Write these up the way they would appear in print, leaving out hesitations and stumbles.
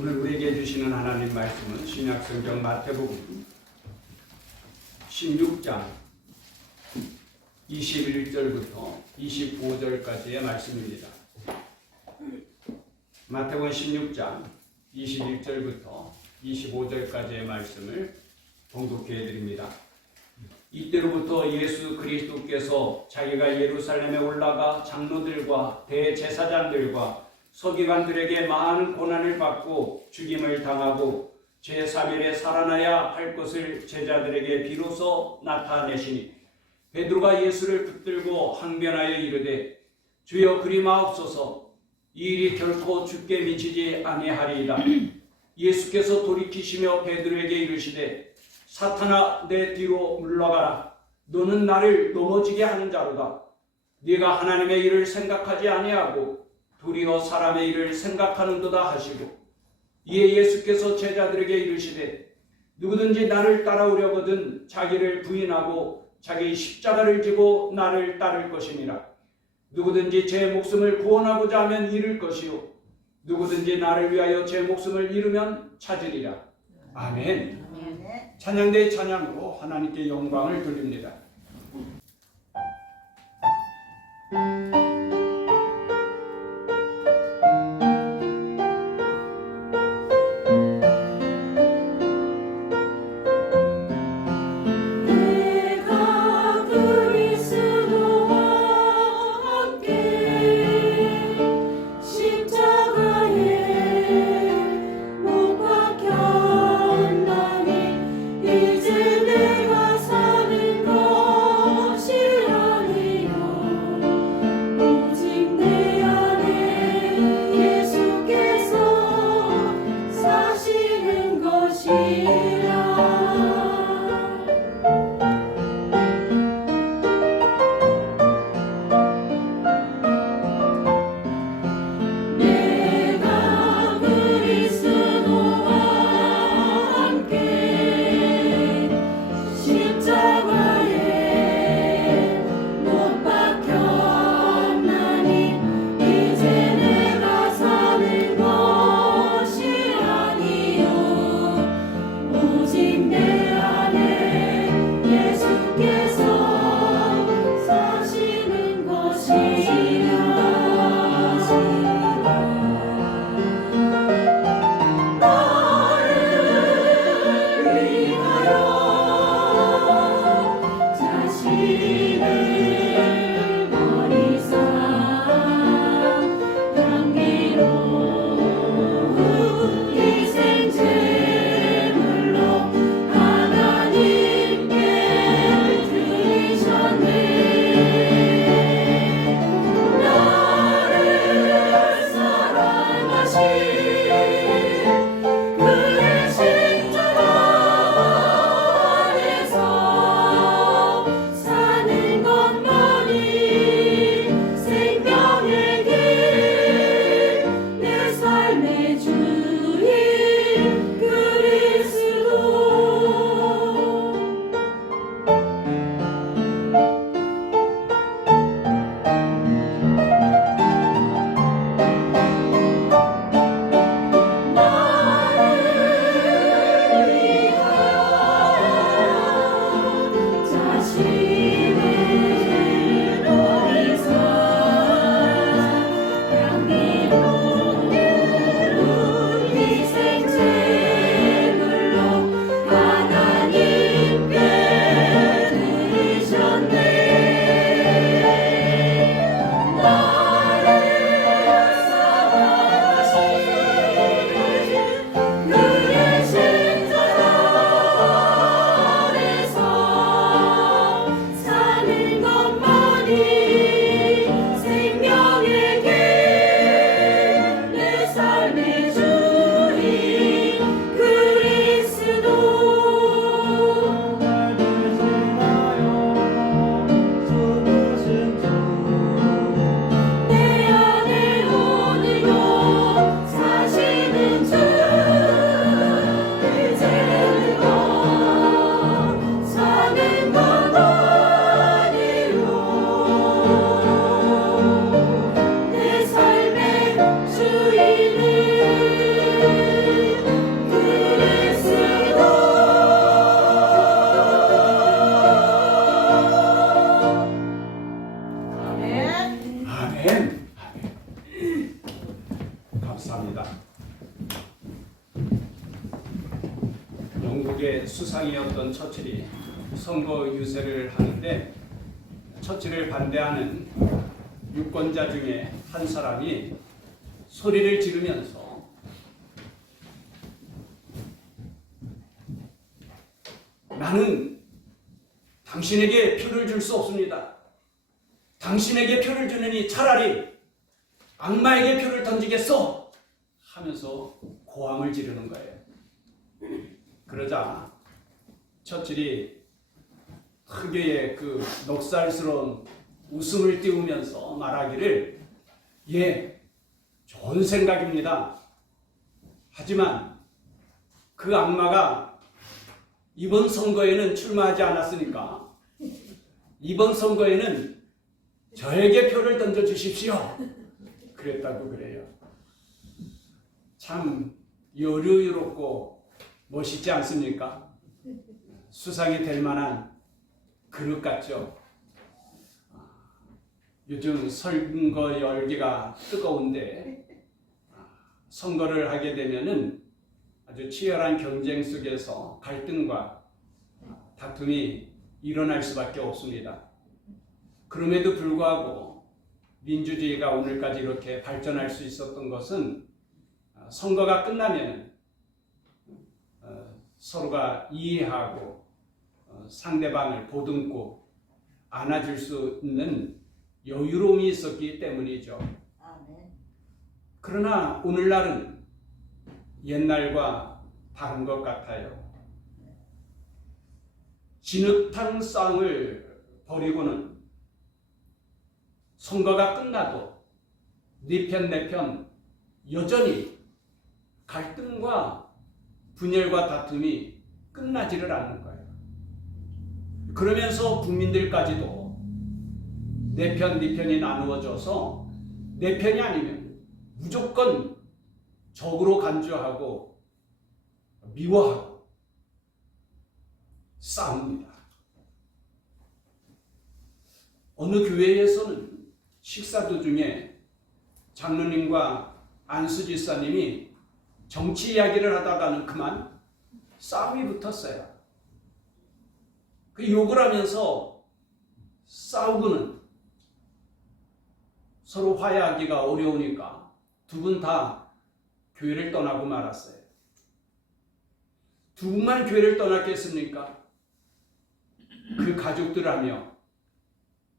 오늘 우리에게 주시는 하나님 말씀은 신약성경 마태복음 16장 21절부터 25절까지의 말씀입니다. 마태복음 16장 21절부터 25절까지의 말씀을 봉독해 드립니다. 이때로부터 예수 그리스도께서 자기가 예루살렘에 올라가 장로들과 대제사장들과 서기관들에게 많은 고난을 받고 죽임을 당하고 제3일에 살아나야 할 것을 제자들에게 비로소 나타내시니 베드로가 예수를 붙들고 항변하여 이르되 주여 그리 마옵소서 이 일이 결코 주께 미치지 아니하리이다. 예수께서 돌이키시며 베드로에게 이르시되 사탄아 내 뒤로 물러가라. 너는 나를 넘어지게 하는 자로다. 네가 하나님의 일을 생각하지 아니하고 도리어 사람의 일을 생각하는도다 하시고 이에 예수께서 제자들에게 이르시되 누구든지 나를 따라오려거든 자기를 부인하고 자기 십자가를 지고 나를 따를 것이니라. 누구든지 제 목숨을 구원하고자 하면 잃을 것이요 누구든지 나를 위하여 제 목숨을 잃으면 찾으리라. 아멘. 찬양대의 찬양으로 하나님께 영광을 돌립니다. 미국의 수상이었던 처칠이 선거 유세를 하는데 처칠을 반대하는 유권자 중에 한 사람이 소리를 지르면서 나는 당신에게 표를 줄 수 없습니다. 당신에게 표를 주느니 차라리 악마에게 표를 던지겠소 하면서 고함을 지르는 거예요. 그러자 처칠이 특유의 그 넉살스러운 웃음을 띄우면서 말하기를 예, 좋은 생각입니다. 하지만 그 악마가 이번 선거에는 출마하지 않았으니까 이번 선거에는 저에게 표를 던져주십시오. 그랬다고 그래요. 참 여유롭고 멋있지 않습니까? 수상이 될 만한 그릇 같죠? 요즘 선거 열기가 뜨거운데 선거를 하게 되면은 아주 치열한 경쟁 속에서 갈등과 다툼이 일어날 수밖에 없습니다. 그럼에도 불구하고 민주주의가 오늘까지 이렇게 발전할 수 있었던 것은 선거가 끝나면 서로가 이해하고 상대방을 보듬고 안아줄 수 있는 여유로움이 있었기 때문이죠. 그러나 오늘날은 옛날과 다른 것 같아요. 진흙탕 싸움을 벌이고는 선거가 끝나도 네 편 내 편 여전히 갈등과 분열과 다툼이 끝나지를 않는 거예요. 그러면서 국민들까지도 내 편, 네 편이 나누어져서 내 편이 아니면 무조건 적으로 간주하고 미워하고 싸웁니다. 어느 교회에서는 식사 도중에 장로님과 안수지사님이 정치 이야기를 하다가는 그만 싸움이 붙었어요. 그 욕을 하면서 싸우고는 서로 화해하기가 어려우니까 두 분 다 교회를 떠나고 말았어요. 두 분만 교회를 떠났겠습니까? 그 가족들하며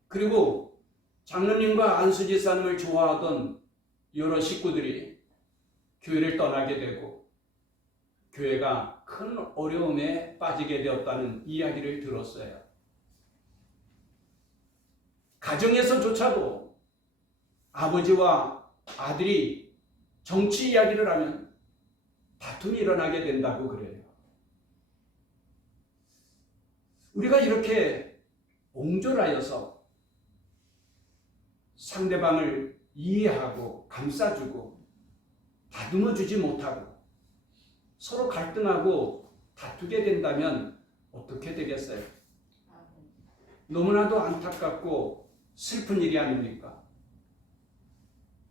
그리고 장로님과 안수지사님을 좋아하던 여러 식구들이 교회를 떠나게 되고 교회가 큰 어려움에 빠지게 되었다는 이야기를 들었어요. 가정에서조차도 아버지와 아들이 정치 이야기를 하면 다툼이 일어나게 된다고 그래요. 우리가 이렇게 옹졸하여서 상대방을 이해하고 감싸주고 다듬어주지 못하고 서로 갈등하고 다투게 된다면 어떻게 되겠어요? 너무나도 안타깝고 슬픈 일이 아닙니까?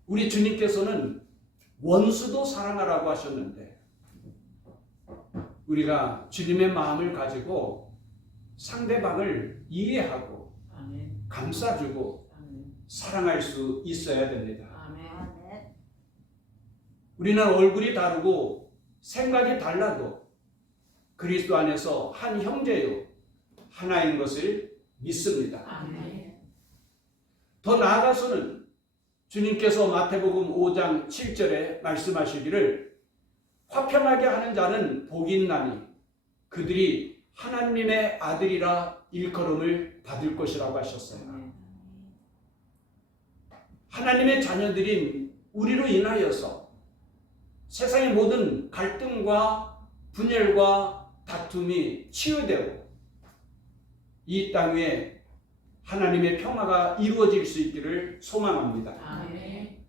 우리 주님께서는 원수도 사랑하라고 하셨는데 우리가 주님의 마음을 가지고 상대방을 이해하고 감싸주고 사랑할 수 있어야 됩니다. 우리는 얼굴이 다르고 생각이 달라도 그리스도 안에서 한 형제요 하나인 것을 믿습니다. 더 나아가서는 주님께서 마태복음 5장 7절에 말씀하시기를 화평하게 하는 자는 복이 있나니 그들이 하나님의 아들이라 일컬음을 받을 것이라고 하셨어요. 하나님의 자녀들인 우리로 인하여서 세상의 모든 갈등과 분열과 다툼이 치유되고 이 땅 위에 하나님의 평화가 이루어질 수 있기를 소망합니다. 아멘.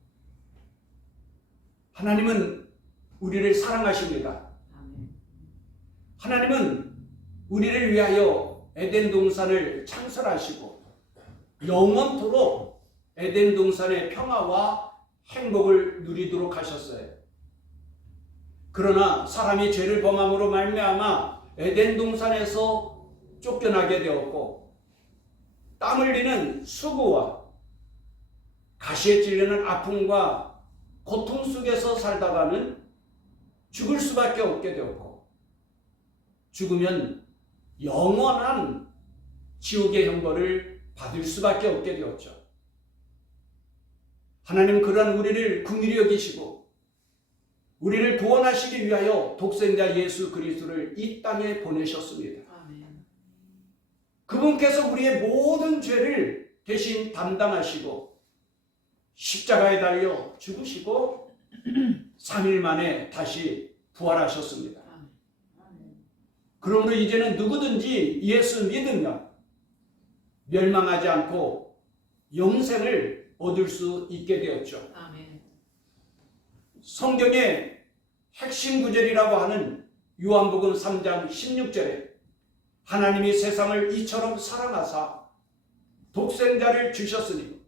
하나님은 우리를 사랑하십니다. 아멘. 하나님은 우리를 위하여 에덴 동산을 창설하시고 영원토록 에덴 동산의 평화와 행복을 누리도록 하셨어요. 그러나 사람이 죄를 범함으로 말미암아 에덴 동산에서 쫓겨나게 되었고 땀 흘리는 수고와 가시에 찔리는 아픔과 고통 속에서 살다가는 죽을 수밖에 없게 되었고 죽으면 영원한 지옥의 형벌을 받을 수밖에 없게 되었죠. 하나님 그러한 우리를 긍휼히 여기시고 우리를 구원하시기 위하여 독생자 예수 그리스도를 이 땅에 보내셨습니다. 아멘. 그분께서 우리의 모든 죄를 대신 담당하시고 십자가에 달려 죽으시고 3일 만에 다시 부활하셨습니다. 그러므로 이제는 누구든지 예수 믿으면 멸망하지 않고 영생을 얻을 수 있게 되었죠. 아멘. 성경의 핵심 구절이라고 하는 요한복음 3장 16절에 하나님이 세상을 이처럼 사랑하사 독생자를 주셨으니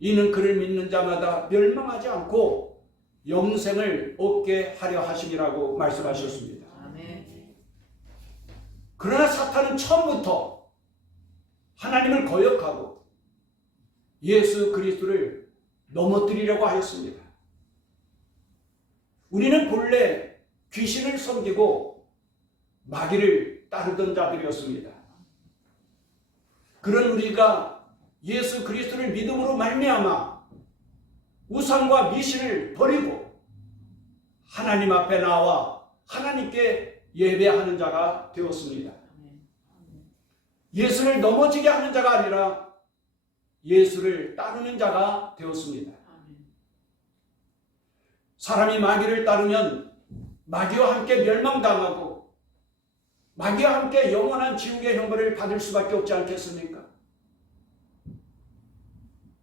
이는 그를 믿는 자마다 멸망하지 않고 영생을 얻게 하려 하심이라고 말씀하셨습니다. 아멘. 그러나 사탄은 처음부터 하나님을 거역하고 예수 그리스도를 넘어뜨리려고 하였습니다. 우리는 본래 귀신을 섬기고 마귀를 따르던 자들이었습니다. 그런 우리가 예수 그리스도를 믿음으로 말미암아 우상과 미신을 버리고 하나님 앞에 나와 하나님께 예배하는 자가 되었습니다. 예수를 넘어지게 하는 자가 아니라 예수를 따르는 자가 되었습니다. 사람이 마귀를 따르면 마귀와 함께 멸망당하고 마귀와 함께 영원한 지옥의 형벌을 받을 수밖에 없지 않겠습니까?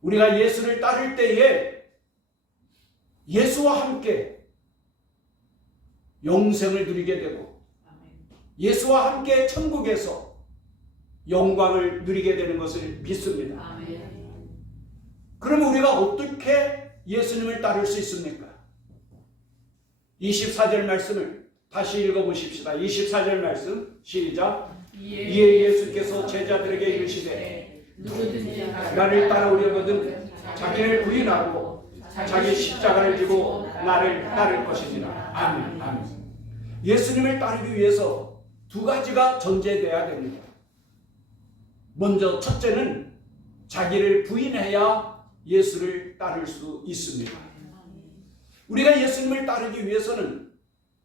우리가 예수를 따를 때에 예수와 함께 영생을 누리게 되고 예수와 함께 천국에서 영광을 누리게 되는 것을 믿습니다. 아멘. 그럼 우리가 어떻게 예수님을 따를 수 있습니까? 24절 말씀을 다시 읽어보십시다. 24절 말씀 시작. 이에 예수께서 제자들에게 이르시되 누구든지 나를 따라오려거든 자기를 부인하고 자기 십자가를 지고 나를 따를 것입니다. 아멘. 아멘. 예수님을 따르기 위해서 두 가지가 전제돼야 됩니다. 먼저 첫째는 자기를 부인해야 예수를 따를 수 있습니다. 우리가 예수님을 따르기 위해서는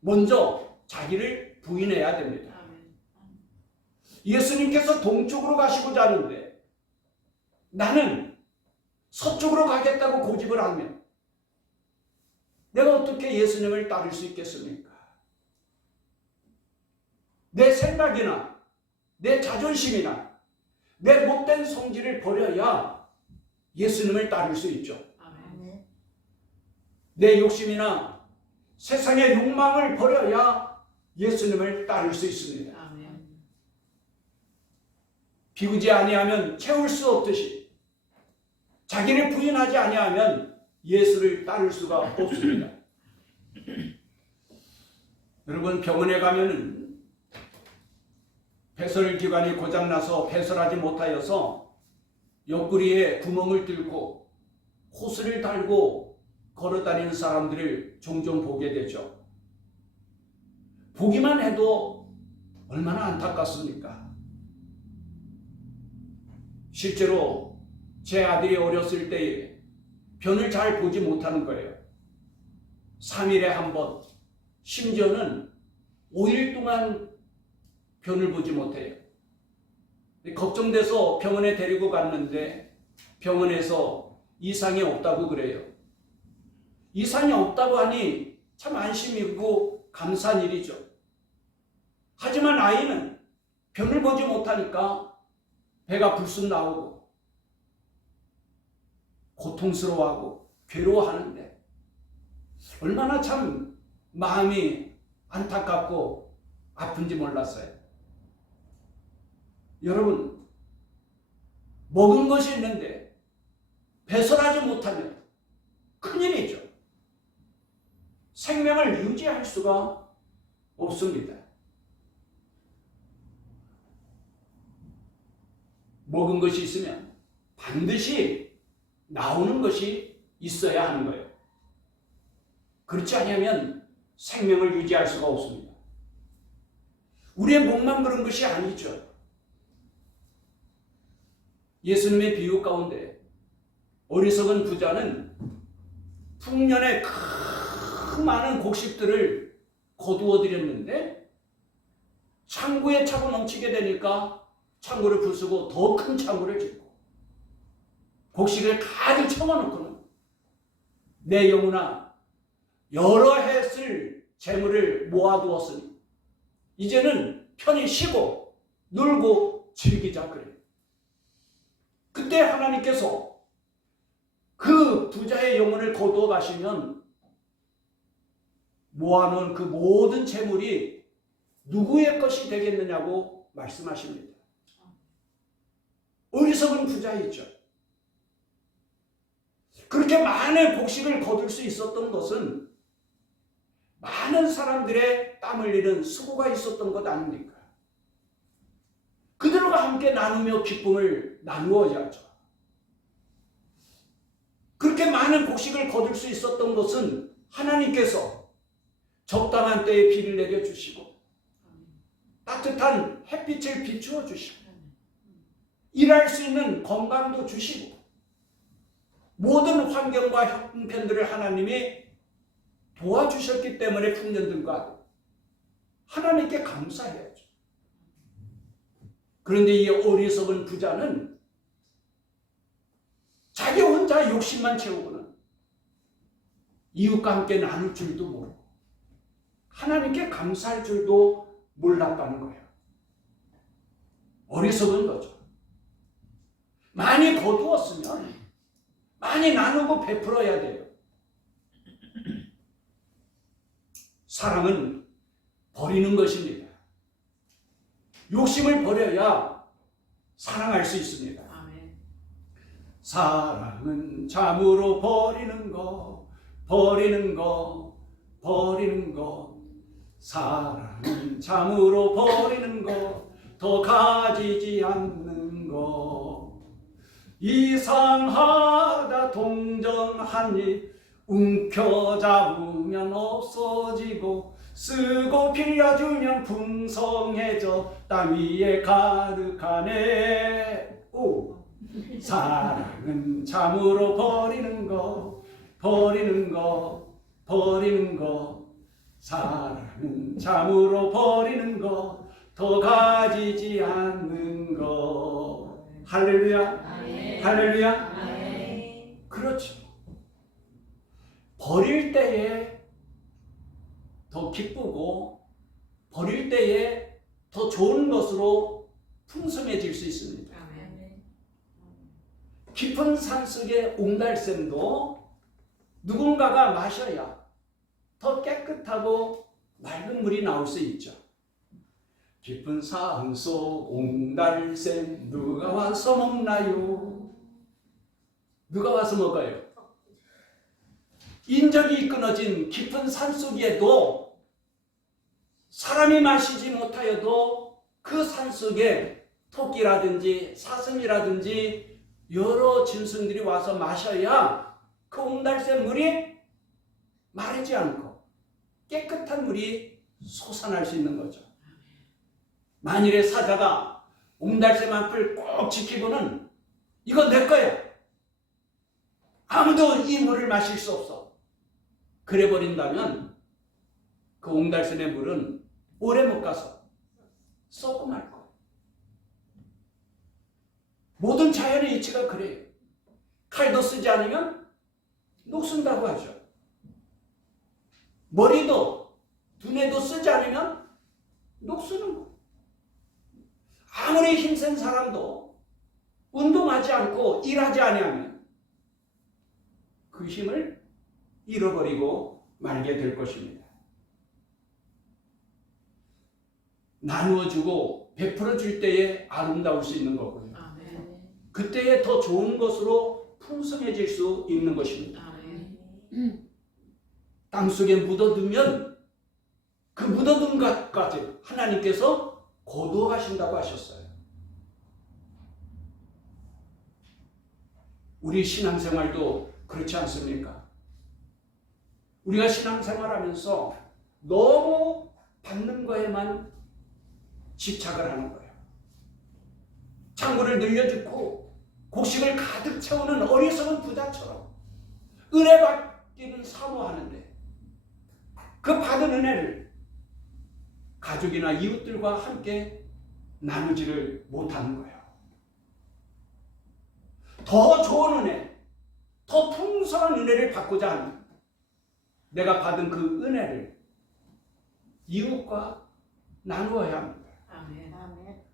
먼저 자기를 부인해야 됩니다. 예수님께서 동쪽으로 가시고자 하는데 나는 서쪽으로 가겠다고 고집을 하면 내가 어떻게 예수님을 따를 수 있겠습니까? 내 생각이나 내 자존심이나 내 못된 성질을 버려야 예수님을 따를 수 있죠. 내 욕심이나 세상의 욕망을 버려야 예수님을 따를 수 있습니다. 비우지 아니하면 채울 수 없듯이 자기를 부인하지 아니하면 예수를 따를 수가 없습니다. 여러분 병원에 가면은 배설기관이 고장나서 배설하지 못하여서 옆구리에 구멍을 뚫고 호스를 달고 걸어다니는 사람들을 종종 보게 되죠. 보기만 해도 얼마나 안타깝습니까? 실제로 제 아들이 어렸을 때에 변을 잘 보지 못하는 거예요. 3일에 한 번, 심지어는 5일 동안 변을 보지 못해요. 걱정돼서 병원에 데리고 갔는데 병원에서 이상이 없다고 그래요. 이상이 없다고 하니 참 안심이고 감사한 일이죠. 하지만 아이는 변을 보지 못하니까 배가 불쑥 나오고 고통스러워하고 괴로워하는데 얼마나 참 마음이 안타깝고 아픈지 몰랐어요. 여러분, 먹은 것이 있는데 배설하지 못하면 큰일이죠. 생명을 유지할 수가 없습니다. 먹은 것이 있으면 반드시 나오는 것이 있어야 하는 거예요. 그렇지 않으면 생명을 유지할 수가 없습니다. 우리의 목만 그런 것이 아니죠. 예수님의 비유 가운데 어리석은 부자는 풍년에 큰 많은 곡식들을 거두어 들였는데 창고에 차고 넘치게 되니까 창고를 부수고 더 큰 창고를 짓고 곡식을 가득 채워놓고는 내 영혼아 여러 해 쓸 재물을 모아두었으니 이제는 편히 쉬고 놀고 즐기자 그래. 그때 하나님께서 그 부자의 영혼을 거두어 가시면 모아놓은 그 모든 재물이 누구의 것이 되겠느냐고 말씀하십니다. 어리석은 부자이죠. 그렇게 많은 곡식을 거둘 수 있었던 것은 많은 사람들의 땀 흘리는 수고가 있었던 것 아닙니까? 그들과 함께 나누며 기쁨을 나누어야죠. 그렇게 많은 곡식을 거둘 수 있었던 것은 하나님께서 적당한 때에 비를 내려주시고 따뜻한 햇빛을 비추어 주시고 일할 수 있는 건강도 주시고 모든 환경과 형편들을 하나님이 도와주셨기 때문에 풍년들과 하나님께 감사해야죠. 그런데 이 어리석은 부자는 자기 혼자 욕심만 채우고는 이웃과 함께 나눌 줄도 모르고 하나님께 감사할 줄도 몰랐다는 거예요. 어리석은 거죠. 많이 거두었으면 많이 나누고 베풀어야 돼요. 사랑은 버리는 것입니다. 욕심을 버려야 사랑할 수 있습니다. 아멘. 사랑은 참으로 버리는 것, 버리는 것, 버리는 것. 사랑은 참으로 버리는 것, 더 가지지 않는 것. 이상하다 동전 한 입 움켜잡으면 없어지고 쓰고 빌려주면 풍성해져 땅 위에 가득하네. 오. 사랑은 참으로 버리는 것, 버리는 것, 버리는 것. 사랑은 참으로 버리는 것, 더 가지지 않는 것. 할렐루야. 아멘. 할렐루야. 아멘. 그렇죠. 버릴 때에 더 기쁘고 버릴 때에 더 좋은 것으로 풍성해질 수 있습니다. 아멘. 깊은 산속의 옹달샘도 누군가가 마셔야 더 깨끗하고 맑은 물이 나올 수 있죠. 깊은 산속 옹달샘 누가 와서 먹나요? 누가 와서 먹어요? 인적이 끊어진 깊은 산속에도 사람이 마시지 못하여도 그 산속에 토끼라든지 사슴이라든지 여러 짐승들이 와서 마셔야 그 옹달샘 물이 마르지 않고 깨끗한 물이 솟아날 수 있는 거죠. 만일에 사자가 옹달샘 앞을 꼭 지키고는 이건 내 거야, 아무도 이 물을 마실 수 없어, 그래 버린다면 그 옹달샘의 물은 오래 못 가서 썩고 말 거예요. 모든 자연의 이치가 그래요. 칼도 쓰지 않으면 녹슨다고 하죠. 머리도 두뇌도 쓰지 않으면 녹쓰는 거예요. 아무리 힘센 사람도 운동하지 않고 일하지 아니하면 그 힘을 잃어버리고 말게 될 것입니다. 나누어주고 베풀어줄 때에 아름다울 수 있는 거고요. 아멘. 그때에 더 좋은 것으로 풍성해질 수 있는 것입니다. 아멘. 땅속에 묻어두면 그 묻어둔 것까지 하나님께서 거두어 가신다고 하셨어요. 우리 신앙생활도 그렇지 않습니까? 우리가 신앙생활하면서 너무 받는 거에만 집착을 하는 거예요. 창고를 늘려주고 곡식을 가득 채우는 어리석은 부자처럼 은혜 받기는 사모하는데 그 받은 은혜를 가족이나 이웃들과 함께 나누지를 못하는 거예요. 더 좋은 은혜, 더 풍성한 은혜를 받고자 하는 내가 받은 그 은혜를 이웃과 나누어야 합니다. 아멘.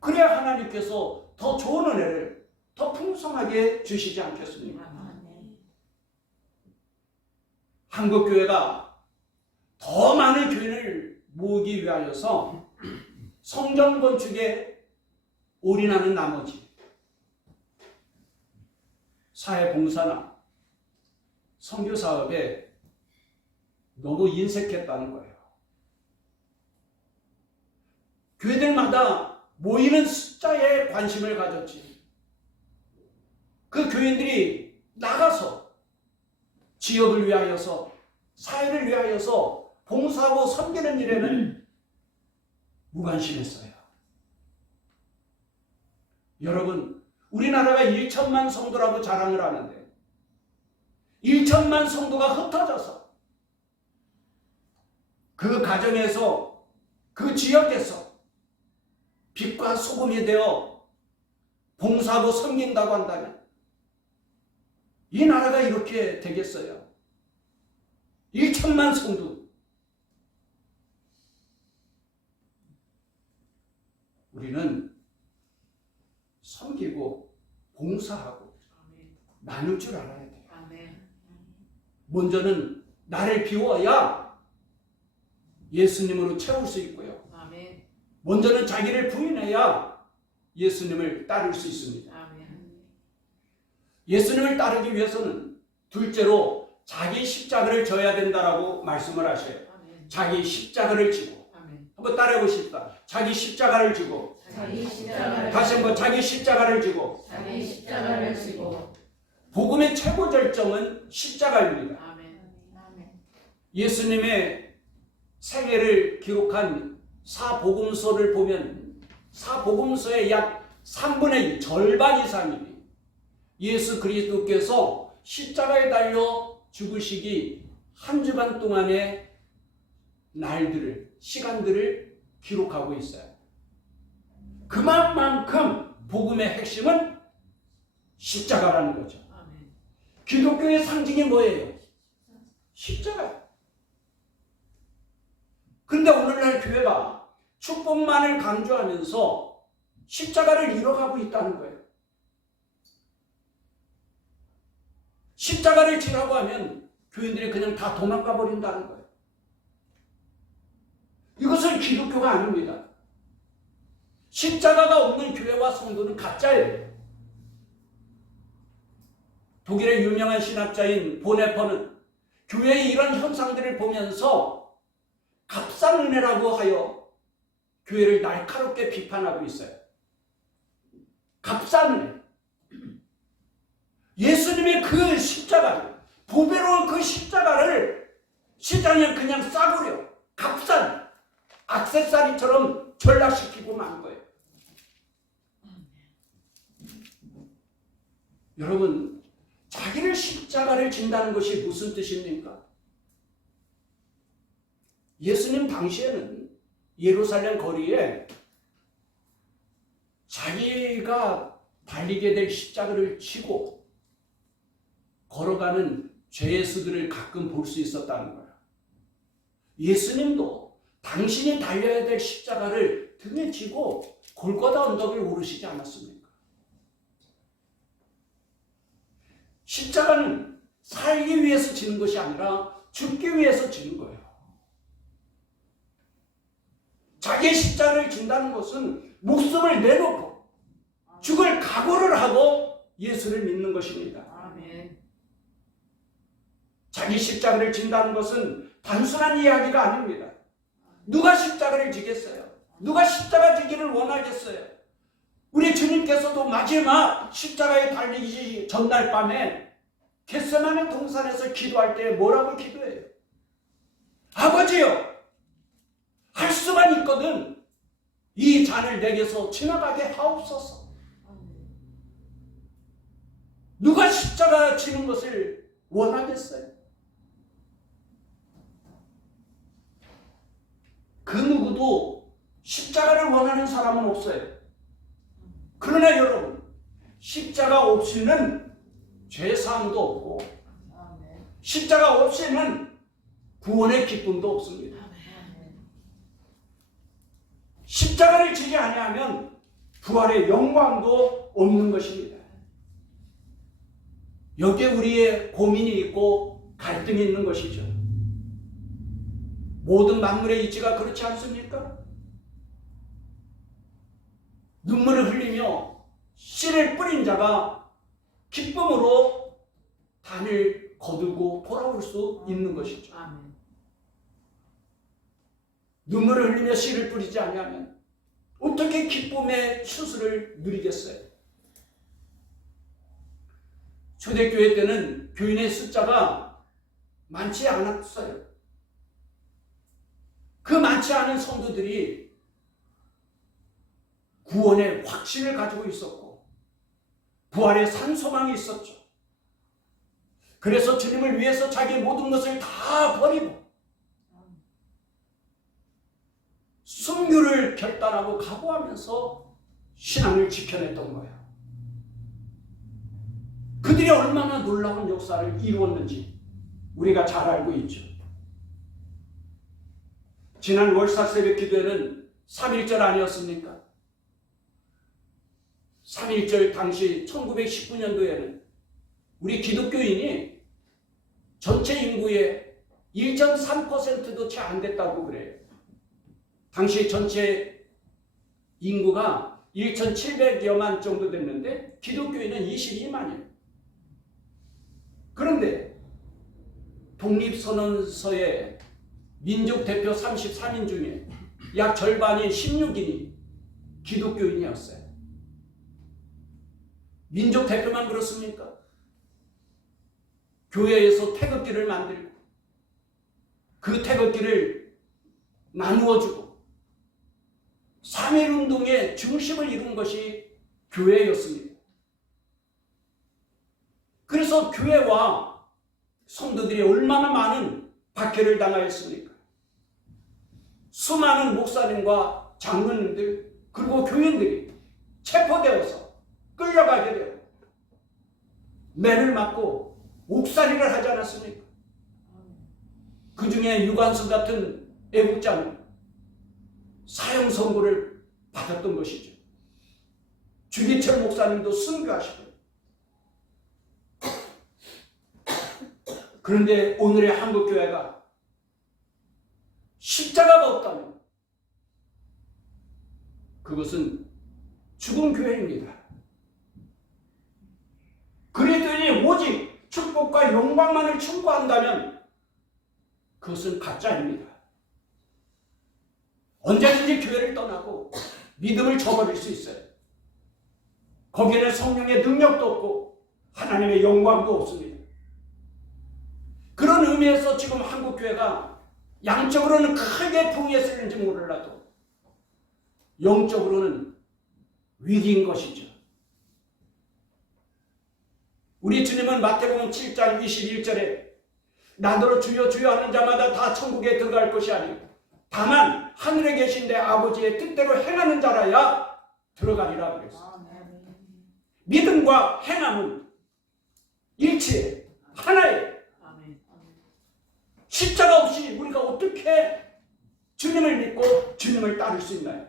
그래야 하나님께서 더 좋은 은혜를 더 풍성하게 주시지 않겠습니까? 아멘. 한국교회가 더 많은 교인을 모으기 위하여서 성전 건축에 올인하는 나머지 사회봉사나 선교사업에 너무 인색했다는 거예요. 교회들마다 모이는 숫자에 관심을 가졌지. 그 교인들이 나가서 지역을 위하여서 사회를 위하여서 봉사하고 섬기는 일에는 무관심했어요. 여러분, 우리나라가 1천만 성도라고 자랑을 하는데 1천만 성도가 흩어져서 그 가정에서 그 지역에서 빛과 소금이 되어 봉사하고 섬긴다고 한다면 이 나라가 이렇게 되겠어요? 1천만 성도. 우리는 섬기고 봉사하고 나눌 줄 알아야 돼요. 아멘. 먼저는 나를 비워야 예수님으로 채울 수 있고요. 아멘. 먼저는 자기를 부인해야 예수님을 따를 수 있습니다. 아멘. 예수님을 따르기 위해서는 둘째로 자기 십자가를 져야 된다라고 말씀을 하셔요. 아멘. 자기 십자가를 지고. 아멘. 한번 따라해 보십시다. 자기 십자가를 지고. 자기 십자가를 다시 한번 자기 십자가를 지고. 자기 십자가를 지고. 복음의 최고 절정은 십자가입니다. 아멘. 예수님의 생애를 기록한 사복음서를 보면 사복음서의 약 3분의 2, 절반 이상이 예수 그리스도께서 십자가에 달려 죽으시기 한 주간 동안의 날들을, 시간들을 기록하고 있어요. 그만큼 복음의 핵심은 십자가라는 거죠. 아멘. 기독교의 상징이 뭐예요? 십자가예요. 근데 오늘날 교회가 축복만을 강조하면서 십자가를 잃어가고 있다는 거예요. 십자가를 지라고 하면 교인들이 그냥 다 도망가 버린다는 거예요. 이것은 기독교가 아닙니다. 십자가가 없는 교회와 성도는 가짜예요. 독일의 유명한 신학자인 보네퍼는 교회의 이런 현상들을 보면서 값싼 은혜라고 하여 교회를 날카롭게 비판하고 있어요. 값싼 은혜. 예수님의 그 십자가를, 보배로운 그 십자가를 시장에 그냥 싸구려 값싼 액세서리처럼 전락시키고 만 거예요. 여러분, 자기를 십자가를 진다는 것이 무슨 뜻입니까? 예수님 당시에는 예루살렘 거리에 자기가 달리게 될 십자가를 지고 걸어가는 죄수들을 가끔 볼 수 있었다는 거예요. 예수님도 당신이 달려야 될 십자가를 등에 지고 골고다 언덕을 오르시지 않았습니까? 십자가는 살기 위해서 지는 것이 아니라 죽기 위해서 지는 거예요. 자기의 십자가를 진다는 것은 목숨을 내놓고 죽을 각오를 하고 예수를 믿는 것입니다. 아멘. 자기 십자가를 진다는 것은 단순한 이야기가 아닙니다. 누가 십자가를 지겠어요? 누가 십자가 지기를 원하겠어요? 우리 주님께서도 마지막 십자가에 달리기 전날 밤에 겟세마네 동산에서 기도할 때 뭐라고 기도해요? 아버지요, 할 수만 있거든 이 잔을 내게서 지나가게 하옵소서. 누가 십자가 지는 것을 원하겠어요? 그 누구도 십자가를 원하는 사람은 없어요. 그러나 여러분, 십자가 없이는 죄사함도 없고 십자가 없이는 구원의 기쁨도 없습니다. 십자가를 지지 아니하면 부활의 영광도 없는 것입니다. 여기에 우리의 고민이 있고 갈등이 있는 것이죠. 모든 만물의 이치가 그렇지 않습니까? 눈물을 흘리며 씨를 뿌린 자가 기쁨으로 단을 거두고 돌아올 수 있는 것이죠. 눈물을 흘리며 씨를 뿌리지 않으면 어떻게 기쁨의 추수를 누리겠어요? 초대교회 때는 교인의 숫자가 많지 않았어요. 그 많지 않은 성도들이 구원의 확신을 가지고 있었고 부활의 산소망이 있었죠. 그래서 주님을 위해서 자기 모든 것을 다 버리고 순교를 결단하고 각오하면서 신앙을 지켜냈던 거예요. 그들이 얼마나 놀라운 역사를 이루었는지 우리가 잘 알고 있죠. 지난 월삭 새벽 기도회는 3.1절 아니었습니까? 3.1절 당시 1919년도에는 우리 기독교인이 전체 인구의 1.3%도 채 안 됐다고 그래요. 당시 전체 인구가 1,700여만 정도 됐는데 기독교인은 22만이에요. 그런데 독립선언서에 민족 대표 33인 중에 약 절반인 16인이 기독교인이었어요. 민족 대표만 그렇습니까? 교회에서 태극기를 만들고 그 태극기를 나누어주고 3.1운동의 중심을 이룬 것이 교회였습니다. 그래서 교회와 성도들이 얼마나 많은 박해를 당하였습니까? 수많은 목사님과 장로님들 그리고 교인들이 체포되어서 끌려가게 되고 매를 맞고 옥살이를 하지 않았습니까? 그 중에 유관순 같은 애국자는 사형 선고를 받았던 것이죠. 주기철 목사님도 순교하시고. 그런데 오늘의 한국교회가 십자가가 없다면 그것은 죽은 교회입니다. 그리스도인이 오직 축복과 영광만을 추구한다면 그것은 가짜입니다. 언제든지 교회를 떠나고 믿음을 저버릴 수 있어요. 거기에는 성령의 능력도 없고 하나님의 영광도 없습니다. 그런 의미에서 지금 한국교회가 양적으로는 크게 풍의에 쓰는지 몰라도 영적으로는 위기인 것이죠. 우리 주님은 마태복음 7장 21절에 나더러 주여 주여 하는 자마다 다 천국에 들어갈 것이 아니고 다만 하늘에 계신 내 아버지의 뜻대로 행하는 자라야 들어가리라 그랬어요. 믿음과 행함은 일치해 하나예요. 십자가 없이 우리가 어떻게 주님을 믿고 주님을 따를 수 있나요?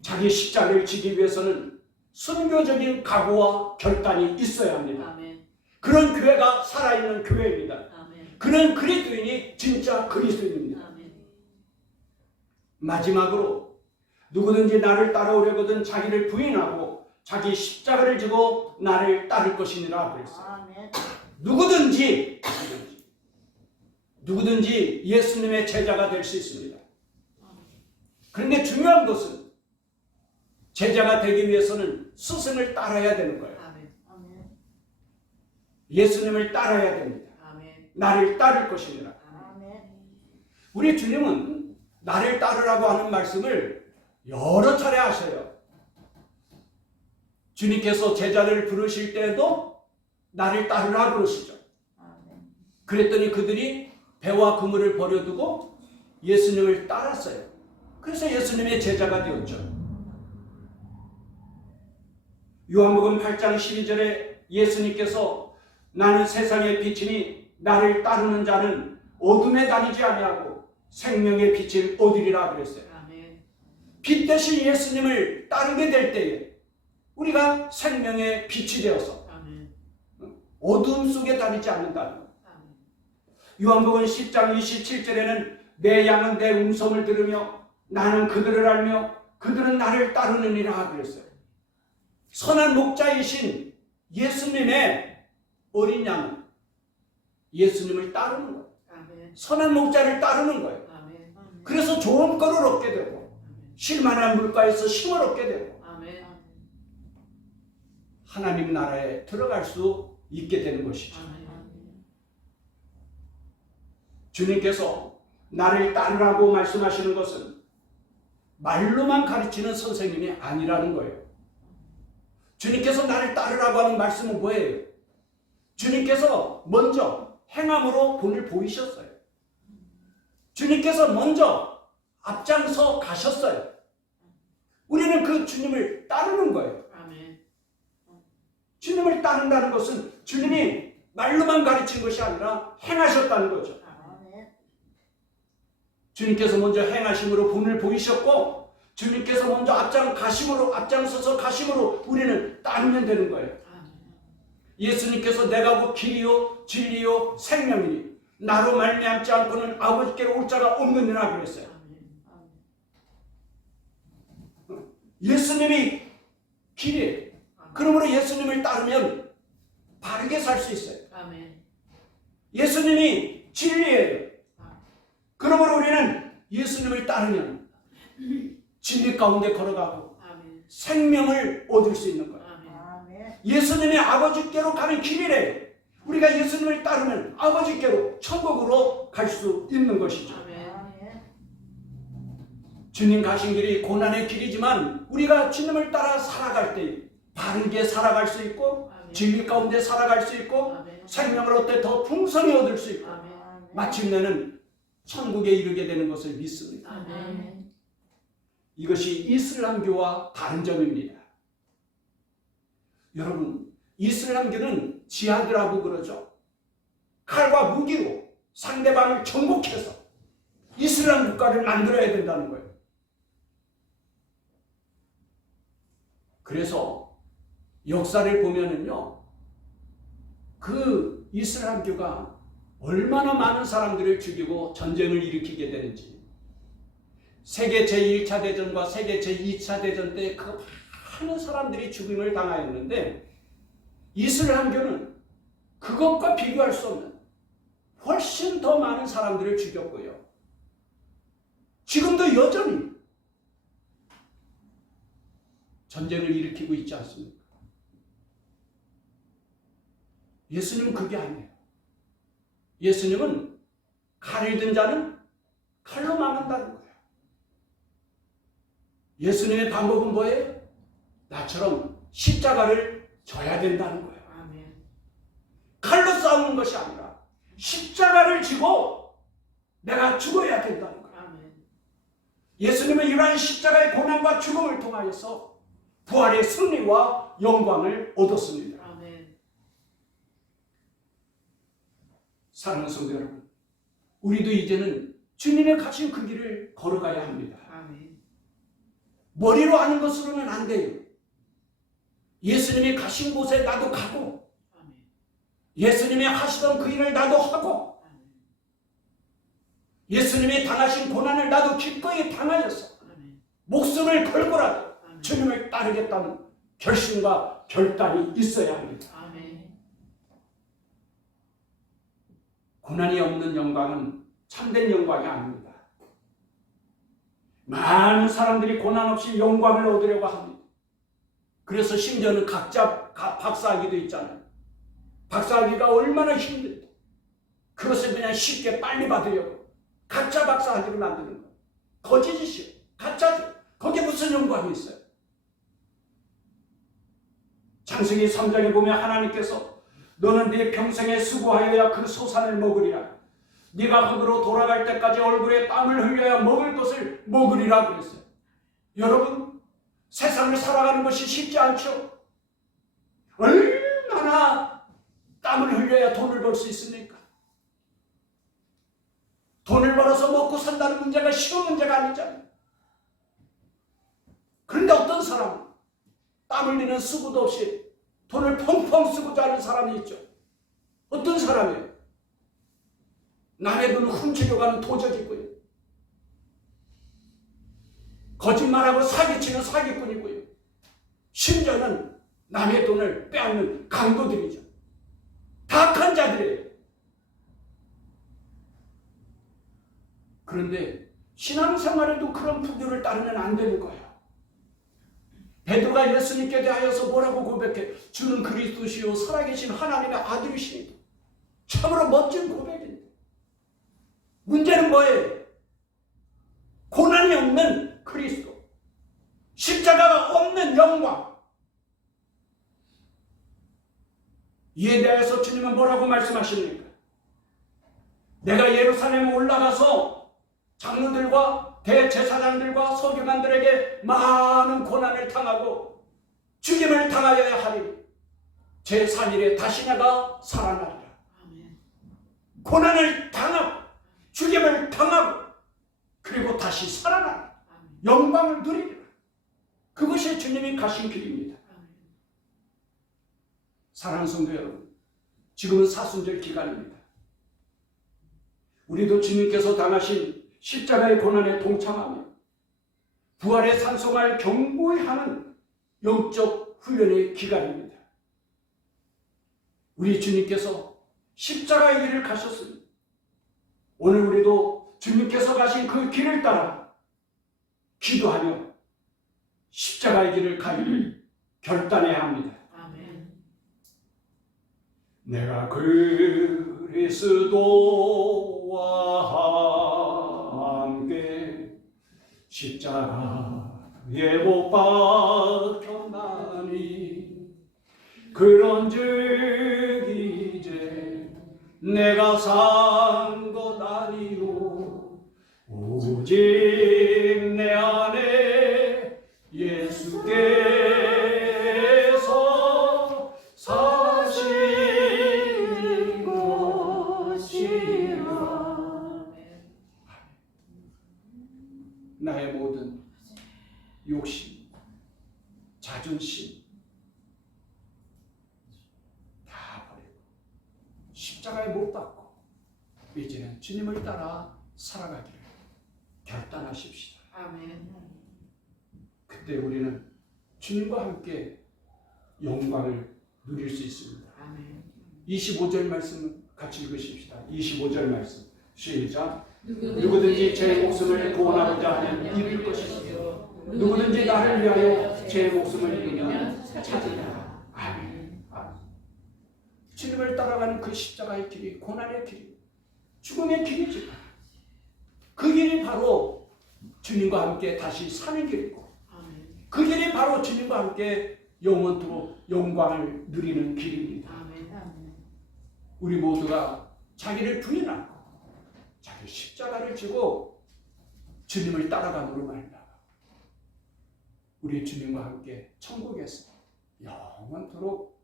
자기 십자가를 지기 위해서는 순교적인 각오와 결단이 있어야 합니다. 그런 교회가 살아있는 교회입니다. 그런 그리스도인이 진짜 그리스도인입니다. 마지막으로 누구든지 나를 따라오려거든 자기를 부인하고 자기 십자가를 지고 나를 따를 것이니라 그랬어요. 누구든지 예수님의 제자가 될 수 있습니다. 그런데 중요한 것은 제자가 되기 위해서는 스승을 따라야 되는 거예요. 아멘. 아멘. 예수님을 따라야 됩니다. 아멘. 나를 따를 것이니라. 아멘. 우리 주님은 나를 따르라고 하는 말씀을 여러 차례 하셔요. 주님께서 제자를 부르실 때에도 나를 따르라 그러시죠. 아멘. 그랬더니 그들이 배와 그물을 버려두고 예수님을 따랐어요. 그래서 예수님의 제자가 되었죠. 요한복음 8장 12절에 예수님께서 나는 세상의 빛이니 나를 따르는 자는 어둠에 다니지 아니하고 생명의 빛을 얻으리라 그랬어요. 아멘. 빛 대신 예수님을 따르게 될 때에 우리가 생명의 빛이 되어서 아멘. 어둠 속에 다니지 않는다는 거예요. 아멘. 요한복음 10장 27절에는 내 양은 내 음성을 들으며 나는 그들을 알며 그들은 나를 따르느니라 그랬어요. 선한 목자이신 예수님의 어린 양은 예수님을 따르는 거예요. 아멘. 선한 목자를 따르는 거예요. 아멘. 그래서 좋은 꼴을 얻게 되고 아멘. 쉴만한 물가에서 쉼을 얻게 되고 아멘. 하나님 나라에 들어갈 수 있게 되는 것이죠. 아멘. 주님께서 나를 따르라고 말씀하시는 것은 말로만 가르치는 선생님이 아니라는 거예요. 주님께서 나를 따르라고 하는 말씀은 뭐예요? 주님께서 먼저 행함으로 본을 보이셨어요. 주님께서 먼저 앞장서 가셨어요. 우리는 그 주님을 따르는 거예요. 아멘. 주님을 따른다는 것은 주님이 말로만 가르친 것이 아니라 행하셨다는 거죠. 아멘. 주님께서 먼저 행하심으로 본을 보이셨고 주님께서 먼저 앞장서서 가심으로 우리는 따르면 되는 거예요. 아멘. 예수님께서 내가 곧 길이요 진리요 생명이니 나로 말미암지 않고는 아버지께로 올 자가 없느니라 그랬어요. 아멘. 예수님이 길이에요. 그러므로 예수님을 따르면 바르게 살 수 있어요. 아멘. 예수님이 진리예요. 그러므로 우리는 예수님을 따르면 진리 가운데 걸어가고 아멘. 생명을 얻을 수 있는 거예요. 아멘. 아멘. 예수님이 아버지께로 가는 길이래요. 우리가 예수님을 따르면 아버지께로 천국으로 갈 수 있는 것이죠. 아멘. 아멘. 주님 가신 길이 고난의 길이지만 우리가 주님을 따라 살아갈 때 바르게 살아갈 수 있고 아멘. 진리 가운데 살아갈 수 있고 아멘. 생명을 얻되 더 풍성히 얻을 수 있고 아멘. 마침내는 천국에 이르게 되는 것을 믿습니다. 아멘. 이것이 이슬람교와 다른 점입니다. 여러분, 이슬람교는 지하드라고 그러죠. 칼과 무기로 상대방을 정복해서 이슬람 국가를 만들어야 된다는 거예요. 그래서 역사를 보면은요, 그 이슬람교가 얼마나 많은 사람들을 죽이고 전쟁을 일으키게 되는지, 세계 제1차 대전과 세계 제2차 대전 때 그 많은 사람들이 죽임을 당하였는데 이슬람교는 그것과 비교할 수 없는 훨씬 더 많은 사람들을 죽였고요. 지금도 여전히 전쟁을 일으키고 있지 않습니까? 예수님은 그게 아니에요. 예수님은 칼을 든 자는 칼로 망한다는 거예요. 예수님의 방법은 뭐예요? 나처럼 십자가를 져야 된다는 거예요. 아멘. 칼로 싸우는 것이 아니라 십자가를 지고 내가 죽어야 된다는 거예요. 아멘. 예수님은 이러한 십자가의 고난과 죽음을 통하여서 부활의 승리와 영광을 얻었습니다. 아멘. 사랑하는 성도 여러분, 우리도 이제는 주님의 가신 그 길을 걸어가야 합니다. 아멘. 머리로 하는 것으로는 안 돼요. 예수님이 가신 곳에 나도 가고 아멘. 예수님이 하시던 그 일을 나도 하고 아멘. 예수님이 당하신 고난을 나도 기꺼이 당하여서 아멘. 목숨을 걸고라도 아멘. 주님을 따르겠다는 결심과 결단이 있어야 합니다. 아멘. 고난이 없는 영광은 참된 영광이 아닙니다. 많은 사람들이 고난 없이 영광을 얻으려고 합니다. 그래서 심지어는 각자 박사학위도 있잖아요. 박사학위가 얼마나 힘든데 그것을 그냥 쉽게 빨리 받으려고 가짜 박사학위를 만드는 거예요. 거짓이시요. 가짜죠. 거기에 무슨 영광이 있어요? 창세기 3장에 보면 하나님께서 너는 네 평생에 수고하여야 그 소산을 먹으리라. 네가 흙으로 돌아갈 때까지 얼굴에 땀을 흘려야 먹을 것을 먹으리라 그랬어요. 여러분, 세상을 살아가는 것이 쉽지 않죠? 얼마나 땀을 흘려야 돈을 벌 수 있습니까? 돈을 벌어서 먹고 산다는 문제가 쉬운 문제가 아니잖아요. 그런데 어떤 사람은 땀 흘리는 수고도 없이 돈을 펑펑 쓰고 자는 사람이 있죠. 어떤 사람이에요? 남의 돈을 훔치려고 하는 도적이고요. 거짓말하고 사기치는 사기꾼이고요. 심지어는 남의 돈을 빼앗는 강도들이죠. 다 악한 자들이에요. 그런데 신앙생활에도 그런 풍조를 따르면 안 되는 거예요. 베드로가 예수님께 대하여서 뭐라고 고백해? 주는 그리스도시요 살아계신 하나님의 아들이시니. 참으로 멋진 고백입니다. 문제는 뭐예요? 고난이 없는 그리스도, 십자가가 없는 영광. 이에 대해서 주님은 뭐라고 말씀하십니까? 내가 예루살렘에 올라가서 장로들과 대제사장들과 서기관들에게 많은 고난을 당하고 죽임을 당하여야 하리니 제3일에 다시 내가 살아나리라. 고난을 당하고 죽임을 당하고 그리고 다시 살아나라. 영광을 누리리라. 그것이 주님이 가신 길입니다. 사랑하는 성도 여러분, 지금은 사순절 기간입니다. 우리도 주님께서 당하신 십자가의 고난에 동참하며 부활의 산송을 경고히 하는 영적 훈련의 기간입니다. 우리 주님께서 십자가의 길을 가셨습니다. 오늘 우리도 주님께서 가신 그 길을 따라 기도하며 십자가의 길을 가기를 결단해야 합니다. 아멘. 내가 그리스도와 함께 십자가에 못 박혔나니 그런즉 이제 내가 산 것 아니요 오직 내 안에 예수께서 사신 것이라. 나의 모든 욕심, 자존심 다 버리고 십자가에 못 박고 이제는 주님을 따라 살아가기를 결단하십시다. 아멘. 그때 우리는 주님과 함께 영광을 누릴 수 있습니다. 아멘. 25절 말씀 같이 읽으십시다. 25절 말씀 시작. 누구든지 제 목숨을 구원하고자 하면 잃을 것이요 누구든지 나를 위하여 제 목숨을 잃으면 찾으리라. 아멘. 주님을 따라가는 그 십자가의 길이 고난의 길이 죽음의 길이지만 그 길이 바로 주님과 함께 다시 사는 길이고 그 길이 바로 주님과 함께 영원토록 영광을 누리는 길입니다. 우리 모두가 자기를 부인하고 자기 십자가를 지고 주님을 따라감으로 말미암아 우리 주님과 함께 천국에서 영원토록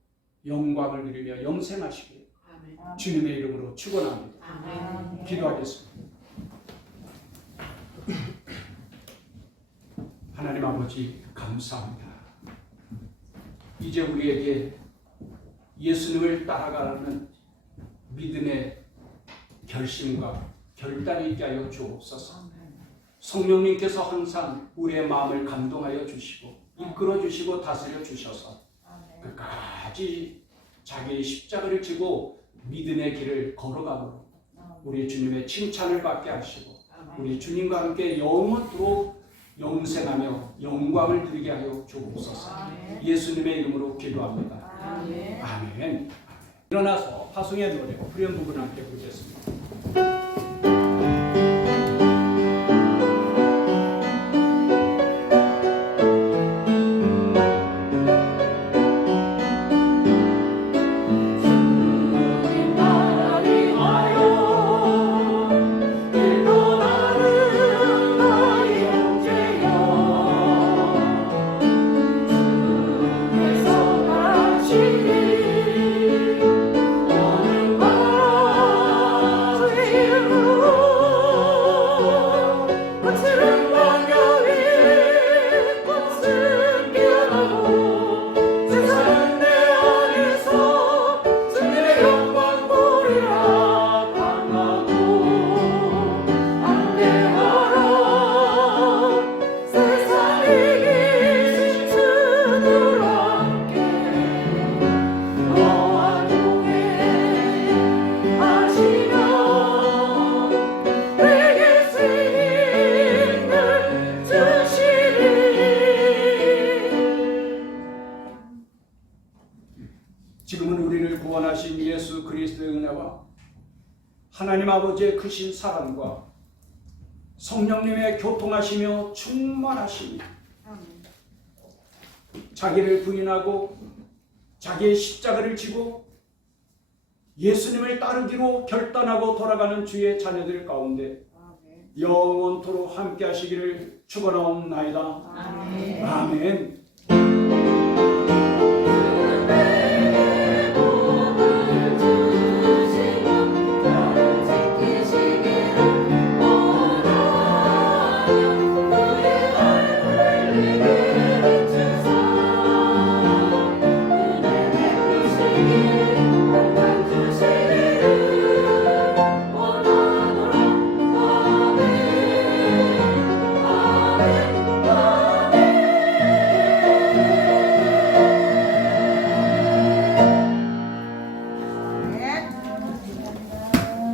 영광을 누리며 영생하시길 주님의 이름으로 축원합니다. 기도하겠습니다. 하나님 아버지 감사합니다. 이제 우리에게 예수님을 따라가는 믿음의 결심과 결단이 있게 하여 주옵소서. 성령님께서 항상 우리의 마음을 감동하여 주시고 이끌어 주시고 다스려 주셔서 끝까지 자기의 십자가를 지고 믿음의 길을 걸어가므로 우리 주님의 칭찬을 받게 하시고 우리 주님과 함께 영원토록 영생하며 영광을 누리게 하여 주옵소서. 예수님의 이름으로 기도합니다. 아멘. 아멘. 일어나서 파송의 노래 후렴 부분 함께 부르겠습니다. 지금은 우리를 구원하신 예수 그리스도의 은혜와 하나님 아버지의 크신 사랑과 성령님의 교통하시며 충만하시며 자기를 부인하고 자기의 십자가를 지고 예수님을 따르기로 결단하고 돌아가는 주의 자녀들 가운데 영원토록 함께 하시기를 축원하옵나이다. 아멘. 아멘.